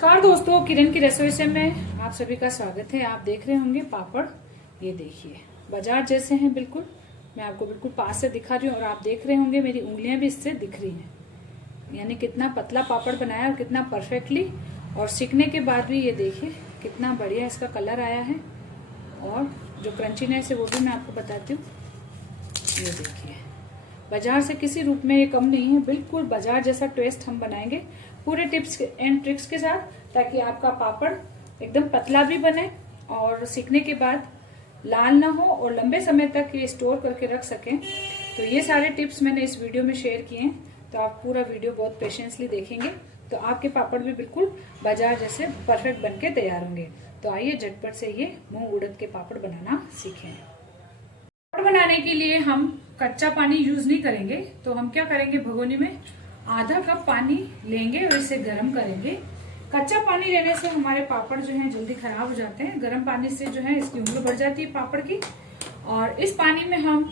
नमस्कार दोस्तों, किरण की रसोई से में आप सभी का स्वागत है। आप देख रहे होंगे पापड़, ये देखिए बाजार जैसे हैं बिल्कुल। मैं आपको बिल्कुल पास से दिखा रही हूँ और आप देख रहे होंगे मेरी उंगलियां भी इससे दिख रही हैं। यानी कितना पतला पापड़ बनाया और कितना परफेक्टली, और सीखने के बाद भी ये देखिए कितना बढ़िया इसका कलर आया है। और जो क्रंचीनेस है वो भी मैं आपको बताती हूँ। ये देखिए बाजार से किसी रूप में ये कम नहीं है, बिल्कुल बाजार जैसा टेस्ट हम बनाएंगे पूरे टिप्स एंड ट्रिक्स के साथ, ताकि आपका पापड़ एकदम पतला भी बने और सीखने के बाद लाल ना हो और लंबे समय तक ये स्टोर करके रख सकें। तो ये सारे टिप्स मैंने इस वीडियो में शेयर किए हैं, तो आप पूरा वीडियो बहुत पेशेंसली देखेंगे तो आपके पापड़ भी बिल्कुल बाजार जैसे परफेक्ट बन के तैयार होंगे। तो आइए झटपट से ये मूंग उड़द के पापड़ बनाना सीखें। पापड़ बनाने के लिए हम कच्चा पानी यूज नहीं करेंगे, तो हम क्या करेंगे, भगोनी में आधा कप पानी लेंगे और इसे गर्म करेंगे। कच्चा पानी लेने से हमारे पापड़ जो हैं जल्दी खराब हो जाते हैं। गर्म पानी से जो है इसकी उम्र बढ़ जाती है पापड़ की। और इस पानी में हम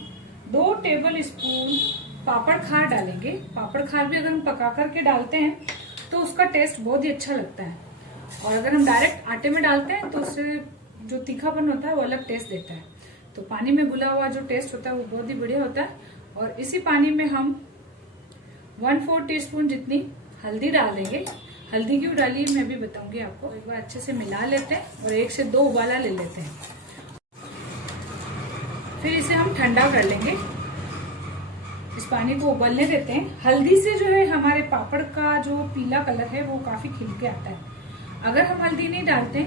2 टेबल स्पून पापड़ खार डालेंगे। पापड़ खार भी अगर हम पका करके डालते हैं तो उसका टेस्ट बहुत ही अच्छा लगता है, और अगर हम डायरेक्ट आटे में डालते हैं तो उससे जो तीखापन होता है वो अलग टेस्ट देता है। तो पानी में घुला हुआ जो टेस्ट होता है वो बहुत ही बढ़िया होता है। और इसी पानी में हम 1/4 टीस्पून जितनी हल्दी डाल देंगे। हल्दी क्यों डाली मैं भी बताऊंगी आपको। एक बार अच्छे से मिला लेते हैं और 1 से 2 उबाला ले लेते हैं। फिर इसे हम ठंडा कर लेंगे। इस पानी को उबलने देते हैं। हल्दी से जो है हमारे पापड़ का जो पीला कलर है वो काफी खिल के आता है। अगर हम हल्दी नहीं डालते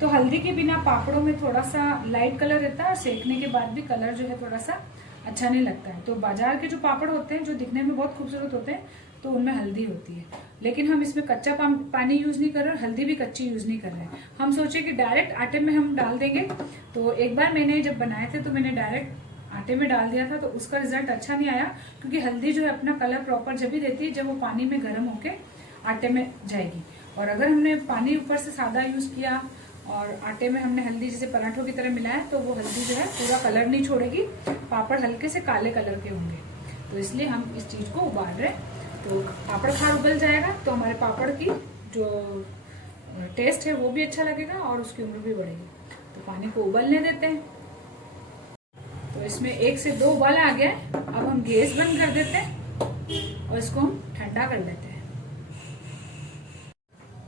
तो हल्दी के बिना पापड़ों में थोड़ा सा लाइट कलर रहता है और सेकने के बाद भी कलर जो है थोड़ा सा अच्छा नहीं लगता है। तो बाजार के जो पापड़ होते हैं जो दिखने में बहुत खूबसूरत होते हैं तो उनमें हल्दी होती है, लेकिन हम इसमें कच्चा पानी यूज नहीं कर रहे और हल्दी भी कच्ची यूज नहीं कर रहे हैं। हम सोचे कि डायरेक्ट आटे में हम डाल देंगे। तो एक बार मैंने जब बनाए थे तो मैंने डायरेक्ट आटे में डाल दिया था, तो उसका रिजल्ट अच्छा नहीं आया, क्योंकि हल्दी जो है अपना कलर प्रॉपर जब भी देती है जब वो पानी में गर्म होके आटे में जाएगी। और अगर हमने पानी ऊपर से सादा यूज किया और आटे में हमने हल्दी जैसे पराठों की तरह मिलाया तो वो हल्दी जो है पूरा कलर नहीं छोड़ेगी, पापड़ हल्के से काले कलर के होंगे। तो इसलिए हम इस चीज को उबाल रहे हैं। तो पापड़ खार उबल जाएगा तो हमारे पापड़ की जो टेस्ट है वो भी अच्छा लगेगा और उसकी उम्र भी बढ़ेगी। तो पानी को उबलने देते हैं। तो इसमें 1 से 2 उबाला आ गया है। अब हम गैस बंद कर देते हैं और इसको हम ठंडा कर लेते हैं।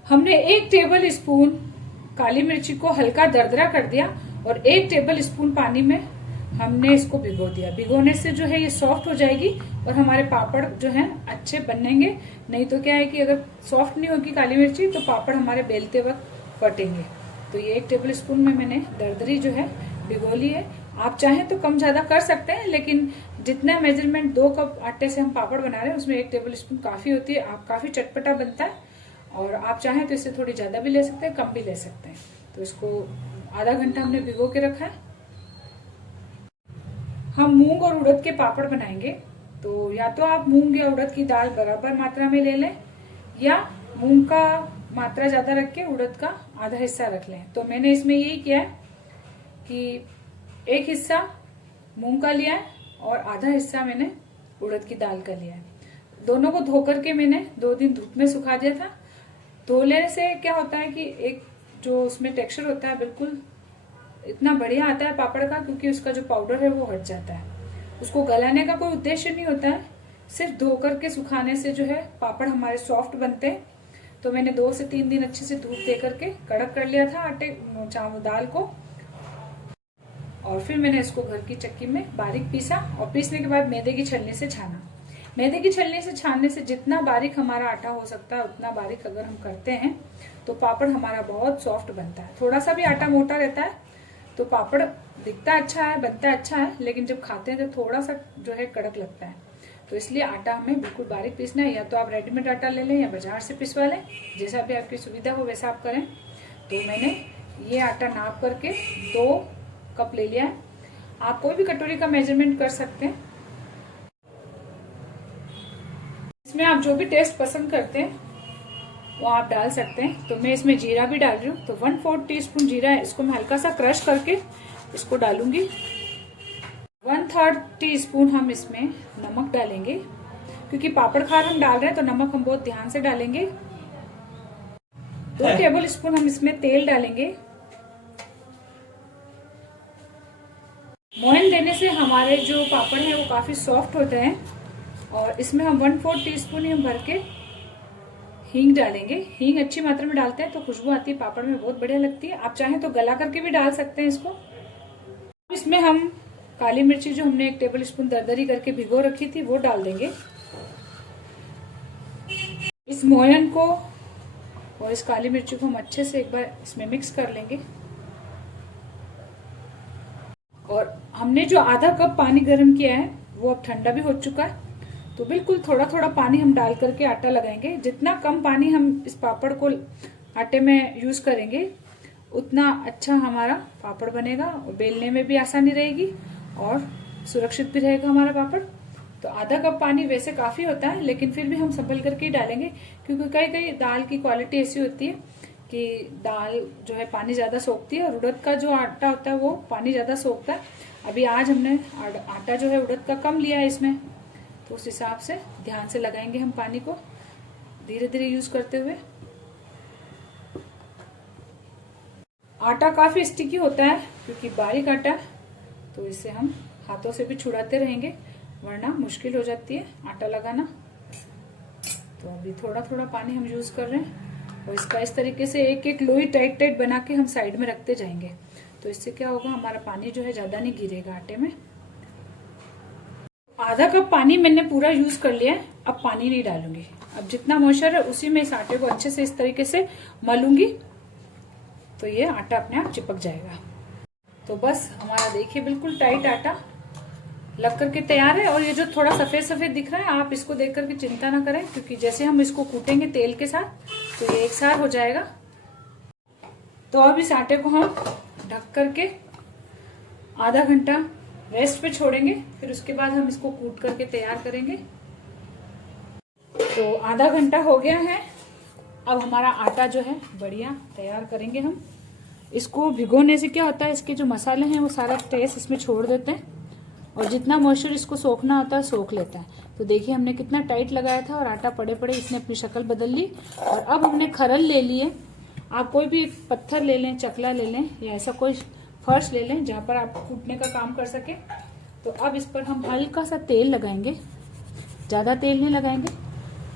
हमने 1 टेबल स्पून काली मिर्ची को हल्का दरदरा कर दिया और 1 टेबल स्पून पानी में हमने इसको भिगो दिया। भिगोने से जो है ये सॉफ्ट हो जाएगी और हमारे पापड़ जो हैं अच्छे बनेंगे। नहीं तो क्या है कि अगर सॉफ्ट नहीं होगी काली मिर्ची तो पापड़ हमारे बेलते वक्त फटेंगे। तो ये 1 टेबल स्पून में मैंने दरदरी जो है भिगो ली है। आप चाहें तो कम ज्यादा कर सकते हैं, लेकिन जितना मेजरमेंट 2 कप आटे से हम पापड़ बना रहे हैं उसमें 1 टेबल स्पून काफी होती है। आप काफी चटपटा बनता है, और आप चाहें तो इससे थोड़ी ज्यादा भी ले सकते हैं, कम भी ले सकते हैं। तो इसको आधा घंटा हमने भिगो के रखा है। हम मूंग और उड़द के पापड़ बनाएंगे, तो या तो आप मूंग या उड़द की दाल बराबर मात्रा में ले लें, या मूंग का मात्रा ज्यादा रख के उड़द का आधा हिस्सा रख लें। तो मैंने इसमें यही किया है कि 1 हिस्सा मूंग का लिया है और आधा हिस्सा मैंने उड़द की दाल का लिया है। दोनों को धो करके मैंने 2 दिन धूप में सुखा दिया था। धो लेने से क्या होता है कि एक जो उसमें टेक्सचर होता है बिल्कुल इतना बढ़िया आता है पापड़ का, क्योंकि उसका जो पाउडर है वो हट जाता है। उसको गलाने का कोई उद्देश्य नहीं होता है, सिर्फ धो करके सुखाने से जो है पापड़ हमारे सॉफ्ट बनते हैं। तो मैंने 2 से 3 दिन अच्छे से धूप दे करके कड़क कर लिया था आटे चावल दाल को, और फिर मैंने इसको घर की चक्की में बारीक पीसा। और पीसने के बाद मैदे की छलनी से छाना। मैदे की छलनी से छानने से जितना बारीक हमारा आटा हो सकता है उतना बारीक अगर हम करते हैं तो पापड़ हमारा बहुत सॉफ्ट बनता है। थोड़ा सा भी आटा मोटा रहता है तो पापड़ दिखता अच्छा है, बनता अच्छा है, लेकिन जब खाते हैं तो थोड़ा सा जो है कड़क लगता है। तो इसलिए आटा हमें बिल्कुल बारीक पीसना है। या तो आप रेडीमेड आटा ले लें या बाजार से पिसवा लें, जैसा भी आपकी सुविधा हो वैसा आप करें। तो मैंने ये आटा नाप करके 2 कप ले लिया है। आप कोई भी कटोरी का मेजरमेंट कर सकते हैं। इसमें आप जो भी टेस्ट पसंद करते हैं वो आप डाल सकते हैं। तो मैं इसमें जीरा भी डाल रही हूँ। तो 1/4 टीस्पून जीरा है, इसको मैं हल्का सा क्रश करके इसको डालूंगी। 1/3 टीस्पून हम इसमें नमक डालेंगे, क्योंकि पापड़ खार हम डाल रहे हैं तो नमक हम बहुत ध्यान से डालेंगे। 2 टेबल स्पून हम इसमें तेल डालेंगे। मोयन देने से हमारे जो पापड़ हैं वो काफी सॉफ्ट होते हैं। और इसमें हम 1/4 टीस्पून ही हम भर के हींग डालेंगे। हींग अच्छी मात्रा में डालते हैं तो खुशबू आती है, पापड़ में बहुत बढ़िया लगती है। आप चाहें तो गला करके भी डाल सकते हैं इसको। इसमें हम काली मिर्ची जो हमने 1 टेबल स्पून दरदरी करके भिगो रखी थी वो डाल देंगे। इस मोयन को और इस काली मिर्ची को हम अच्छे से एक बार इसमें मिक्स कर लेंगे। और हमने जो आधा कप पानी गर्म किया है वो अब ठंडा भी हो चुका है, तो बिल्कुल थोड़ा थोड़ा पानी हम डाल करके आटा लगाएंगे। जितना कम पानी हम इस पापड़ को आटे में यूज करेंगे उतना अच्छा हमारा पापड़ बनेगा और बेलने में भी आसानी रहेगी और सुरक्षित भी रहेगा हमारा पापड़। तो आधा कप पानी वैसे काफी होता है, लेकिन फिर भी हम संभल करके ही डालेंगे, क्योंकि कई कई दाल की क्वालिटी ऐसी होती है कि दाल जो है पानी ज्यादा सोखती है और उड़द का जो आटा होता है वो पानी ज्यादा सोखता है। अभी आज हमने आटा जो है उड़द का कम लिया है इसमें, तो उस हिसाब से ध्यान से लगाएंगे हम पानी को धीरे धीरे यूज करते हुए। आटा काफी स्टिकी होता है क्योंकि बारीक आटा है, तो इसे हम हाथों से भी छुड़ाते रहेंगे वरना मुश्किल हो जाती है आटा लगाना। तो अभी थोड़ा थोड़ा पानी हम यूज कर रहे हैं और इसका इस तरीके से एक एक लोई टाइट टाइट बना के हम साइड में रखते जाएंगे। तो इससे क्या होगा, हमारा पानी जो है ज्यादा नहीं गिरेगा आटे में। आधा कप पानी मैंने पूरा यूज कर लिया है, अब पानी नहीं डालूंगी। अब जितना मॉइस्चर है उसी में इस आटे को अच्छे से इस तरीके से मलूंगी तो ये आटा अपने आप चिपक जाएगा। तो बस हमारा देखिए बिल्कुल टाइट आटा लग करके तैयार है। और ये जो थोड़ा सफेद सफेद दिख रहा है, आप इसको देख करके चिंता ना करें, क्योंकि जैसे हम इसको कूटेंगे तेल के साथ तो ये एक साथ हो जाएगा। तो अब इस आटे को हम ढक करके आधा घंटा रेस्ट पे छोड़ेंगे, फिर उसके बाद हम इसको कूट करके तैयार करेंगे। तो आधा घंटा हो गया है, अब हमारा आटा जो है बढ़िया तैयार करेंगे हम। इसको भिगोने से क्या होता है, इसके जो मसाले हैं वो सारा टेस्ट इसमें छोड़ देते हैं और जितना मॉइस्चर इसको सोखना होता है सोख लेता है। तो देखिए हमने कितना टाइट लगाया था और आटा पड़े पड़े इसने अपनी शक्ल बदल ली। और अब हमने खरल ले लिए, आप कोई भी पत्थर ले लें, चकला ले लें या ऐसा कोई फर्श ले लें जहां पर आप कूटने का काम कर सके। तो अब इस पर हम हल्का सा तेल लगाएंगे, ज्यादा तेल नहीं लगाएंगे,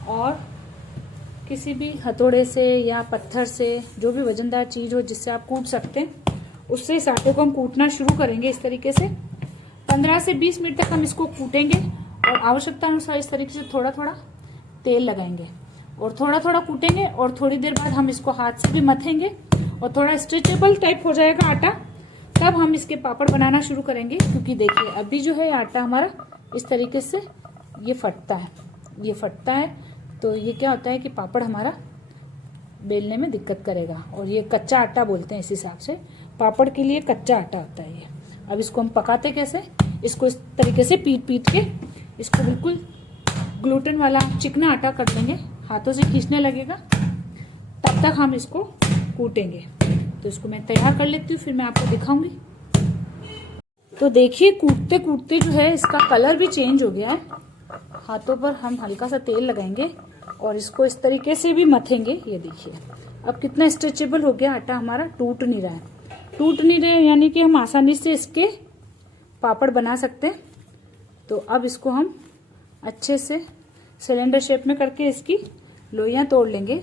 और किसी भी हथौड़े से या पत्थर से, जो भी वजनदार चीज हो जिससे आप कूट सकते हैं, उससे इस आटे को हम कूटना शुरू करेंगे। इस तरीके से 15 से 20 मिनट तक हम इसको कूटेंगे और आवश्यकता अनुसार इस तरीके से थोड़ा थोड़ा तेल लगाएंगे और थोड़ा थोड़ा कूटेंगे। और थोड़ी देर बाद हम इसको हाथ से भी मथेंगे और थोड़ा स्ट्रेचेबल टाइप हो जाएगा आटा, तब हम इसके पापड़ बनाना शुरू करेंगे। क्योंकि देखिए अभी जो है आटा हमारा इस तरीके से ये फटता है, तो ये क्या होता है कि पापड़ हमारा बेलने में दिक्कत करेगा। और ये कच्चा आटा बोलते हैं, इस हिसाब से पापड़ के लिए कच्चा आटा होता है ये। अब इसको हम पकाते कैसे, इसको इस तरीके से पीट के इसको बिल्कुल ग्लूटेन वाला चिकना आटा कर लेंगे, हाथों से खींचने लगेगा, तब तक हम इसको कूटेंगे। तो इसको मैं तैयार कर लेती हूँ, फिर मैं आपको दिखाऊंगी। तो देखिए कूटते कूटते जो है इसका कलर भी चेंज हो गया है। हाथों पर हम हल्का सा तेल लगाएंगे और इसको इस तरीके से भी मथेंगे। ये देखिए अब कितना स्ट्रेचेबल हो गया आटा हमारा, टूट नहीं रहा है, यानी कि हम आसानी से इसके पापड़ बना सकते हैं। तो अब इसको हम अच्छे से सिलेंडर शेप में करके इसकी लोइयां तोड़ लेंगे।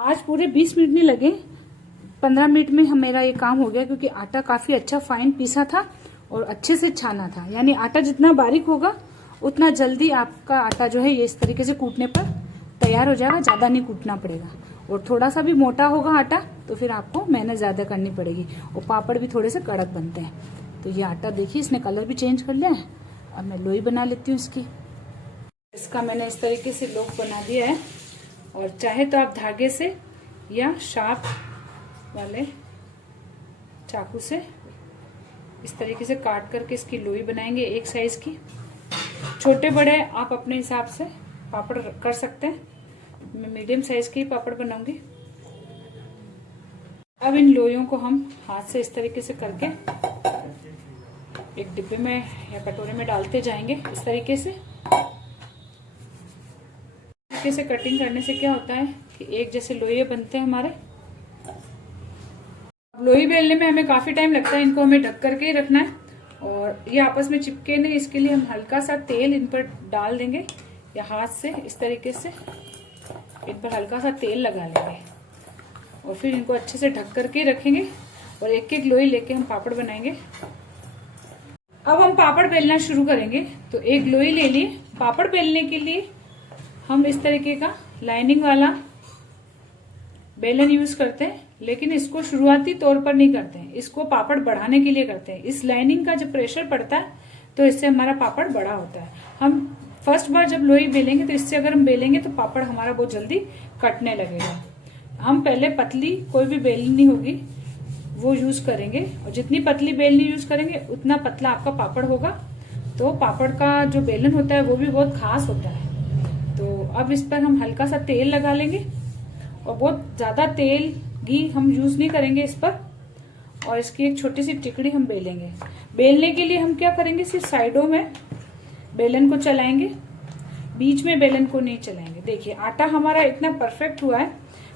आज पूरे 20 मिनट नहीं लगे, 15 मिनट में मेरा ये काम हो गया, क्योंकि आटा काफी अच्छा फाइन पीसा था और अच्छे से छाना था। यानी आटा जितना बारीक होगा उतना जल्दी आपका आटा जो है ये इस तरीके से कूटने पर तैयार हो जाएगा, ज्यादा नहीं कूटना पड़ेगा। और थोड़ा सा भी मोटा होगा आटा तो फिर आपको मेहनत ज्यादा करनी पड़ेगी और पापड़ भी थोड़े से कड़क बनते हैं। तो ये आटा देखिए इसने कलर भी चेंज कर लिया है। अब मैं लोई बना लेती हूँ इसकी। इसका मैंने इस तरीके से लोई बना दिया है, और चाहे तो आप धागे से या शार्प वाले चाकू से इस तरीके से काट करके इसकी लोई बनाएंगे एक साइज की। छोटे बड़े आप अपने हिसाब से पापड़ कर सकते हैं, मैं मीडियम साइज की पापड़ बनाऊंगी। अब इन लोइयों को हम हाथ से इस तरीके से करके एक डिब्बे में या कटोरे में डालते जाएंगे। इस तरीके से कटिंग करने से क्या होता है देखिए एक जैसे लोई बनते हैं हमारे। लोई बेलने में हमें काफी टाइम लगता है, इनको हमें ढक करके ही रखना है और ये आपस में चिपके नहीं, इसके लिए हम हल्का सा तेल इन पर डाल देंगे या हाथ से इस तरीके से इन पर हल्का सा तेल लगा लेंगे और फिर इनको अच्छे से ढक करके रखेंगे और एक एक लोई लेके हम पापड़ बनाएंगे। अब हम पापड़ बेलना शुरू करेंगे। तो एक लोई ले लिए। पापड़ बेलने के लिए हम इस तरीके का लाइनिंग वाला बेलन यूज करते हैं, लेकिन इसको शुरुआती तौर पर नहीं करते हैं, इसको पापड़ बढ़ाने के लिए करते हैं। इस लाइनिंग का जब प्रेशर पड़ता है तो इससे हमारा पापड़ बड़ा होता है। हम फर्स्ट बार जब लोई बेलेंगे तो इससे अगर हम बेलेंगे तो पापड़ हमारा बहुत जल्दी कटने लगेगा। हम पहले पतली कोई भी बेलनी होगी वो यूज करेंगे और जितनी पतली बेलनी यूज करेंगे उतना पतला आपका पापड़ होगा। तो पापड़ का जो बेलन होता है वो भी बहुत खास होता है। तो अब इस पर हम हल्का सा तेल लगा लेंगे और बहुत ज्यादा तेल घी हम यूज नहीं करेंगे इस पर। और इसकी एक छोटी सी टिकड़ी हम बेलेंगे। बेलने के लिए हम क्या करेंगे, सिर्फ साइडों में बेलन को चलाएंगे, बीच में बेलन को नहीं चलाएंगे। देखिए आटा हमारा इतना परफेक्ट हुआ है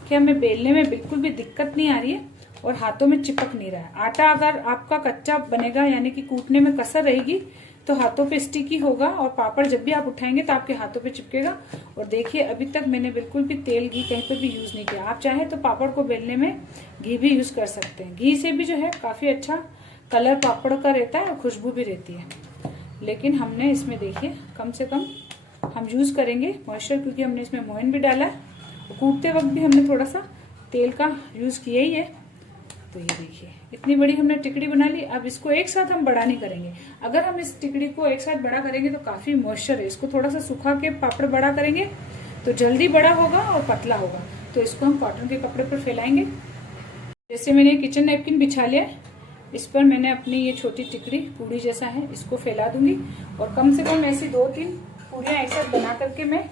कि हमें बेलने में बिल्कुल भी दिक्कत नहीं आ रही है और हाथों में चिपक नहीं रहा है। आटा अगर आपका कच्चा बनेगा यानी कि कूटने में कसर रहेगी तो हाथों पे स्टिकी होगा और पापड़ जब भी आप उठाएंगे तो आपके हाथों पे चिपकेगा। और देखिए अभी तक मैंने बिल्कुल भी तेल घी कहीं पे भी यूज नहीं किया। आप चाहे तो पापड़ को बेलने में घी भी यूज कर सकते हैं। घी से भी जो है काफी अच्छा कलर पापड़ का रहता है और खुशबू भी रहती है। लेकिन हमने इसमें देखिए कम से कम हम यूज करेंगे मॉइस्चर, क्योंकि हमने इसमें मोइन भी डाला है और कूटते वक्त भी हमने थोड़ा सा तेल का यूज किया ही है। तो ये देखिए इतनी बड़ी हमने टिकड़ी बना ली। अब इसको एक साथ हम बड़ा नहीं करेंगे। अगर हम इस टिकड़ी को एक साथ बड़ा करेंगे तो काफी मॉइस्चर है, इसको थोड़ा सा सुखा के पापड़ बड़ा करेंगे तो जल्दी बड़ा होगा और पतला होगा। तो इसको हम कॉटन के कपड़े पर फैलाएंगे। जैसे मैंने किचन नैपकिन बिछा लिया, इस पर मैंने अपनी ये छोटी टिकड़ी पूड़ी जैसा है इसको फैला दूंगी और कम से कम ऐसी 2-3 पूड़ियां एक साथ बना करके मैं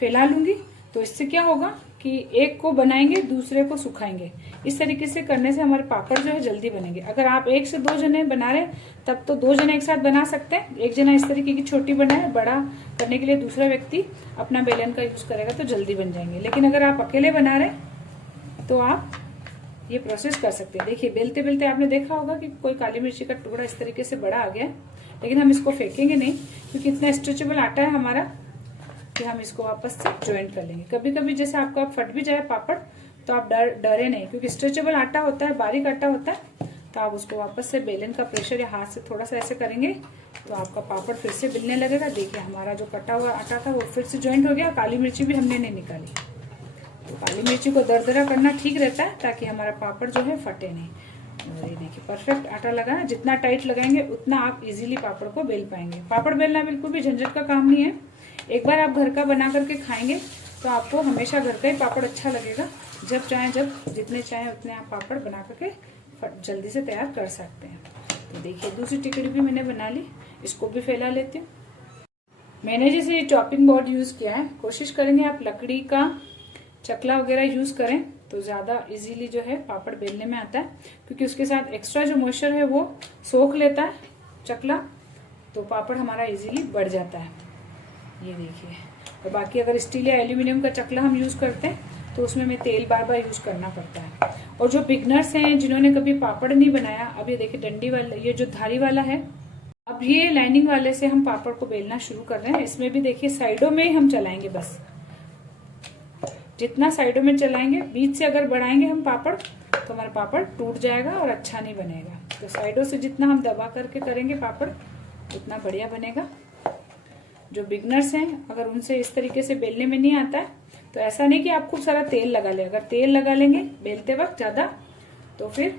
फैला लूंगी। तो इससे क्या होगा कि एक को बनाएंगे दूसरे को सुखाएंगे। इस तरीके से करने से हमारे पापड़ जो है जल्दी बनेंगे। अगर आप 1 से 2 जने बना रहे तब तो 2 जने एक साथ बना सकते हैं। एक जना इस तरीके की छोटी बनाए, बड़ा करने के लिए दूसरा व्यक्ति अपना बेलन का यूज करेगा तो जल्दी बन जाएंगे। लेकिन अगर आप अकेले बना रहे तो आप ये प्रोसेस कर सकते हैं। देखिए बेलते बेलते आपने देखा होगा कि कोई काली मिर्ची का टुकड़ा इस तरीके से बड़ा आ गया, लेकिन हम इसको फेंकेंगे नहीं क्योंकि इतना स्ट्रेचेबल आटा है हमारा कि हम इसको वापस से ज्वाइंट कर लेंगे। कभी कभी जैसे आपका फट भी जाए पापड़ तो आप डरे नहीं, क्योंकि स्ट्रेचेबल आटा होता है, बारीक आटा होता है। तो आप उसको वापस से बेलन का प्रेशर या हाथ से थोड़ा सा ऐसे करेंगे तो आपका पापड़ फिर से बिलने लगेगा। देखिए हमारा जो कटा हुआ आटा था वो फिर से ज्वाइंट हो गया। काली मिर्ची भी हमने नहीं निकाली। तो काली मिर्ची को दरदरा करना ठीक रहता है ताकि हमारा पापड़ जो है फटे नहीं। और ये देखिए परफेक्ट आटा लगा है। जितना टाइट लगाएंगे उतना आप इजीली पापड़ को बेल पाएंगे। पापड़ बेलना बिल्कुल भी झंझट का काम नहीं है। एक बार आप घर का बना करके खाएंगे तो आपको हमेशा घर का ही पापड़ अच्छा लगेगा। जब चाहे जितने चाहे उतने आप पापड़ बना करके जल्दी से तैयार कर सकते हैं। तो देखिए दूसरी टिकड़ी भी मैंने बना ली, इसको भी फैला लेती हूँ। मैंने जैसे ये चॉपिंग बोर्ड यूज किया है, कोशिश करेंगे आप लकड़ी का चकला वगैरह यूज करें तो ज्यादा इजीली जो है पापड़ बेलने में आता है, क्योंकि उसके साथ एक्स्ट्रा जो मॉइस्चर है वो सोख लेता है चकला, तो पापड़ हमारा इजीली बढ़ जाता है। ये देखिए। और बाकी अगर स्टील या एल्यूमिनियम का चकला हम यूज करते हैं तो उसमें हमें तेल बार बार यूज करना पड़ता है। और जो बिगनर्स हैं जिन्होंने कभी पापड़ नहीं बनाया, अब ये देखिए डंडी वाला, ये जो धारी वाला है, अब ये लाइनिंग वाले से हम पापड़ को बेलना शुरू कर रहे हैं। इसमें भी देखिए साइडों में ही हम चलाएंगे, बस जितना साइडों में चलाएंगे। बीच से अगर बढ़ाएंगे हम पापड़ तो हमारा पापड़ टूट जाएगा और अच्छा नहीं बनेगा। तो साइडों से जितना हम दबा करके करेंगे पापड़ उतना बढ़िया बनेगा। जो बिगनर्स हैं अगर उनसे इस तरीके से बेलने में नहीं आता है तो ऐसा नहीं कि आप खूब सारा तेल लगा ले। अगर तेल लगा लेंगे बेलते वक्त ज्यादा तो फिर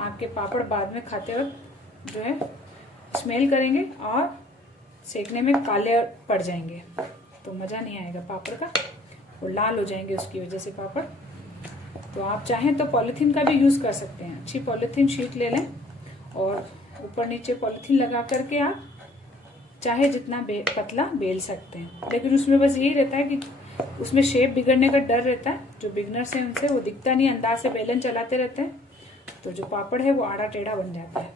आपके पापड़ बाद में खाते वक्त जो है स्मेल करेंगे और सेकने में काले पड़ जाएंगे, तो मजा नहीं आएगा पापड़ का, और लाल हो जाएंगे उसकी वजह से पापड़। तो आप चाहें तो पॉलीथीन का भी यूज कर सकते हैं। अच्छी पॉलीथीन शीट ले लें और ऊपर नीचे पॉलीथीन लगा करके आप चाहे जितना पतला बेल सकते हैं। लेकिन उसमें बस यही रहता है कि उसमें शेप बिगड़ने का डर रहता है। जो बिगनर्स हैं उनसे वो दिखता नहीं, अंदाज से बेलन चलाते रहते हैं तो जो पापड़ है वो आड़ा टेढ़ा बन जाता है।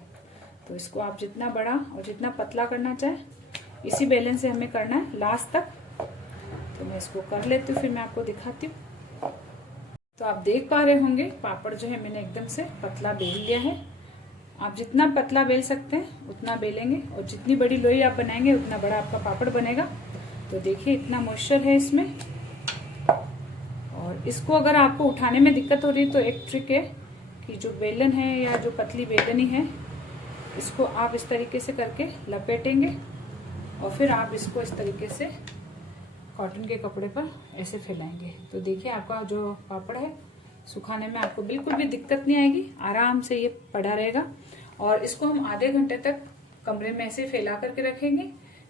तो इसको आप जितना बड़ा और जितना पतला करना चाहे इसी बेलन से हमें करना है लास्ट तक। तो मैं इसको कर लेती हूँ, फिर मैं आपको दिखाती हूँ। तो आप देख पा रहे होंगे पापड़ जो है मैंने एकदम से पतला बेल लिया है। आप जितना पतला बेल सकते हैं उतना बेलेंगे और जितनी बड़ी लोई आप बनाएंगे उतना बड़ा आपका पापड़ बनेगा। तो देखिए इतना मॉइस्चर है इसमें। और इसको अगर आपको उठाने में दिक्कत हो रही है तो एक ट्रिक है कि जो बेलन है या जो पतली बेलनी है इसको आप इस तरीके से करके लपेटेंगे और फिर आप इसको इस तरीके से कॉटन के कपड़े पर ऐसे फैलाएंगे। तो देखिए आपका जो पापड़ है सुखाने में आपको बिल्कुल भी दिक्कत नहीं आएगी, आराम से ये पड़ा रहेगा। और इसको हम आधे घंटे तक कमरे में ऐसे फैला करके रखेंगे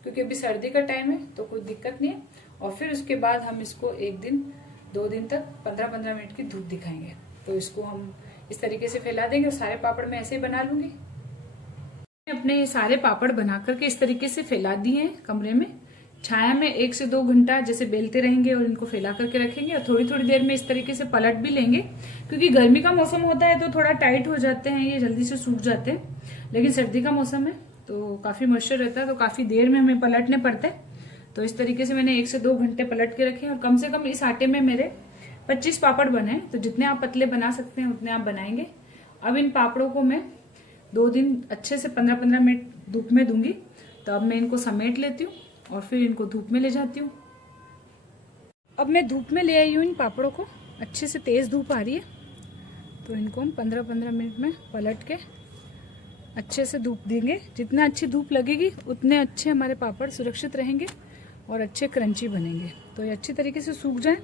क्योंकि अभी सर्दी का टाइम है तो कोई दिक्कत नहीं है। और फिर उसके बाद हम इसको 1 दिन 2 दिन तक 15-15 मिनट की धूप दिखाएंगे। तो इसको हम इस तरीके से फैला देंगे और सारे पापड़ मैं ऐसे ही बना लूंगी। अपने सारे पापड़ बना करके इस तरीके से फैला दिए हैं कमरे में। छाया में 1 से 2 घंटा जैसे बेलते रहेंगे और इनको फैला करके रखेंगे। और थोड़ी थोड़ी देर में इस तरीके से पलट भी लेंगे क्योंकि गर्मी का मौसम होता है तो थोड़ा टाइट हो जाते हैं, ये जल्दी से सूख जाते हैं। लेकिन सर्दी का मौसम है तो काफी मॉइस्चर रहता है तो काफी देर में हमें पलटने पड़ते हैं। तो इस तरीके से मैंने 1 से 2 घंटे पलट के रखे और कम से कम इस आटे में मेरे 25 पापड़ बने। तो जितने आप पतले बना सकते हैं उतने आप बनाएंगे। अब इन पापड़ों को मैं 2 दिन अच्छे से 15-15 मिनट धूप में दूंगी। तो अब मैं इनको समेट लेती हूँ और फिर इनको धूप में ले जाती हूँ। अब मैं धूप में ले आई हूँ इन पापड़ों को, अच्छे से तेज धूप आ रही है। तो इनको हम 15-15 मिनट में पलट के अच्छे से धूप देंगे। जितना अच्छी धूप लगेगी उतने अच्छे हमारे पापड़ सुरक्षित रहेंगे और अच्छे क्रंची बनेंगे। तो ये अच्छी तरीके से सूख जाए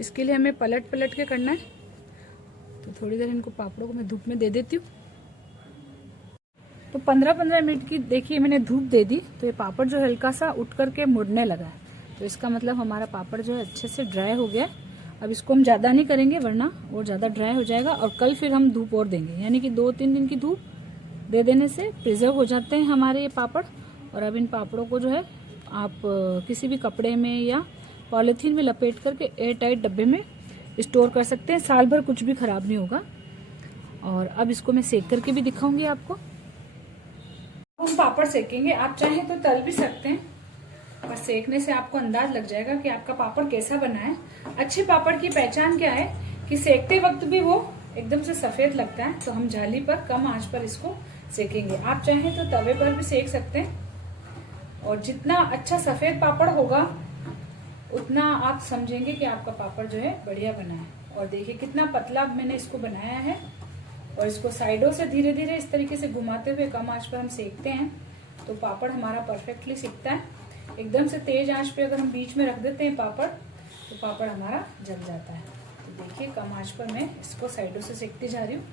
इसके लिए हमें पलट पलट के करना है। तो थोड़ी देर इनको पापड़ों को मैं धूप में दे देती हूँ। तो 15-15 मिनट की देखिए मैंने धूप दे दी तो ये पापड़ जो हल्का सा उठ करके मुड़ने लगा है। तो इसका मतलब हमारा पापड़ जो है अच्छे से ड्राई हो गया। अब इसको हम ज़्यादा नहीं करेंगे वरना और ज़्यादा ड्राई हो जाएगा। और कल फिर हम धूप और देंगे, यानी कि 2-3 दिन की धूप दे देने से प्रिजर्व हो जाते हैं हमारे ये पापड़। और अब इन पापड़ों को जो है आप किसी भी कपड़े में या पॉलीथीन में लपेट करके एयर टाइट डब्बे में स्टोर कर सकते हैं। साल भर कुछ भी खराब नहीं होगा। और अब इसको मैं सेक करके भी दिखाऊंगी आपको। हम पापड़ सेकेंगे, आप चाहें तो तल भी सकते हैं और सेकने से आपको अंदाज लग जाएगा कि आपका पापड़ कैसा बना है। अच्छे पापड़ की पहचान क्या है कि सेकते वक्त भी वो एकदम से सफेद लगता है। तो हम जाली पर कम आंच पर इसको सेकेंगे। आप चाहें तो तवे पर भी सेक सकते हैं। और जितना अच्छा सफेद पापड़ होगा उतना आप समझेंगे कि आपका पापड़ जो है बढ़िया बना है। और देखिए कितना पतला मैंने इसको बनाया है। और इसको साइडों से धीरे धीरे इस तरीके से घुमाते हुए कम आंच पर हम सेकते हैं तो पापड़ हमारा परफेक्टली सिकता है। एकदम से तेज आंच पे अगर हम बीच में रख देते हैं पापड़ तो पापड़ हमारा जल जाता है। तो देखिए कम आंच पर मैं इसको साइडों से सेकती जा रही हूँ।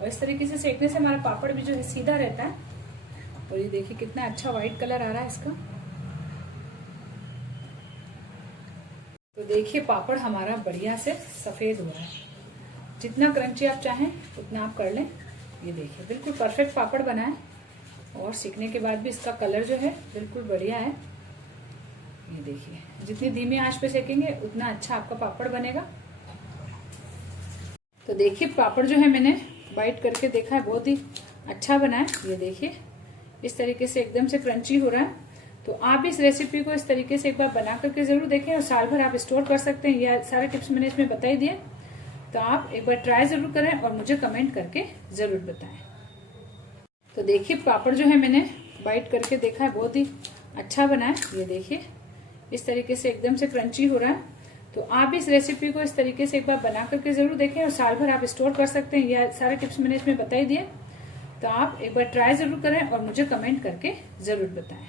और इस तरीके से सेकने से हमारा पापड़ भी जो है सीधा रहता है। और ये देखिए कितना अच्छा व्हाइट कलर आ रहा है इसका। तो देखिए पापड़ हमारा बढ़िया से सफेद हो रहा है। जितना क्रंची आप चाहें उतना आप कर लें। ये देखिए बिल्कुल परफेक्ट पापड़ बना है। और सीखने के बाद भी इसका कलर जो है बिल्कुल बढ़िया है। ये देखिए जितनी धीमी आंच पे सेकेंगे उतना अच्छा आपका पापड़ बनेगा। तो देखिए पापड़ जो है मैंने बाइट करके देखा है, बहुत ही अच्छा बना है। ये देखिए इस तरीके से एकदम से क्रंची हो रहा है। तो आप इस रेसिपी को इस तरीके से एक बार बना करके जरूर देखें और साल भर आप स्टोर कर सकते हैं। यह सारे टिप्स मैंने इसमें बताई दिए। तो आप एक बार ट्राई जरूर करें और मुझे कमेंट करके जरूर बताएं। तो देखिए पापड़ जो है मैंने बाइट करके देखा है, बहुत ही अच्छा बना है। ये देखिए इस तरीके से एकदम से क्रंची हो रहा है। तो आप इस रेसिपी को इस तरीके से एक बार बना करके जरूर देखें और साल भर आप स्टोर कर सकते हैं। यह सारे टिप्स मैंने इसमें बताई दिए। तो आप एक बार ट्राई जरूर करें और मुझे कमेंट करके जरूर बताएं।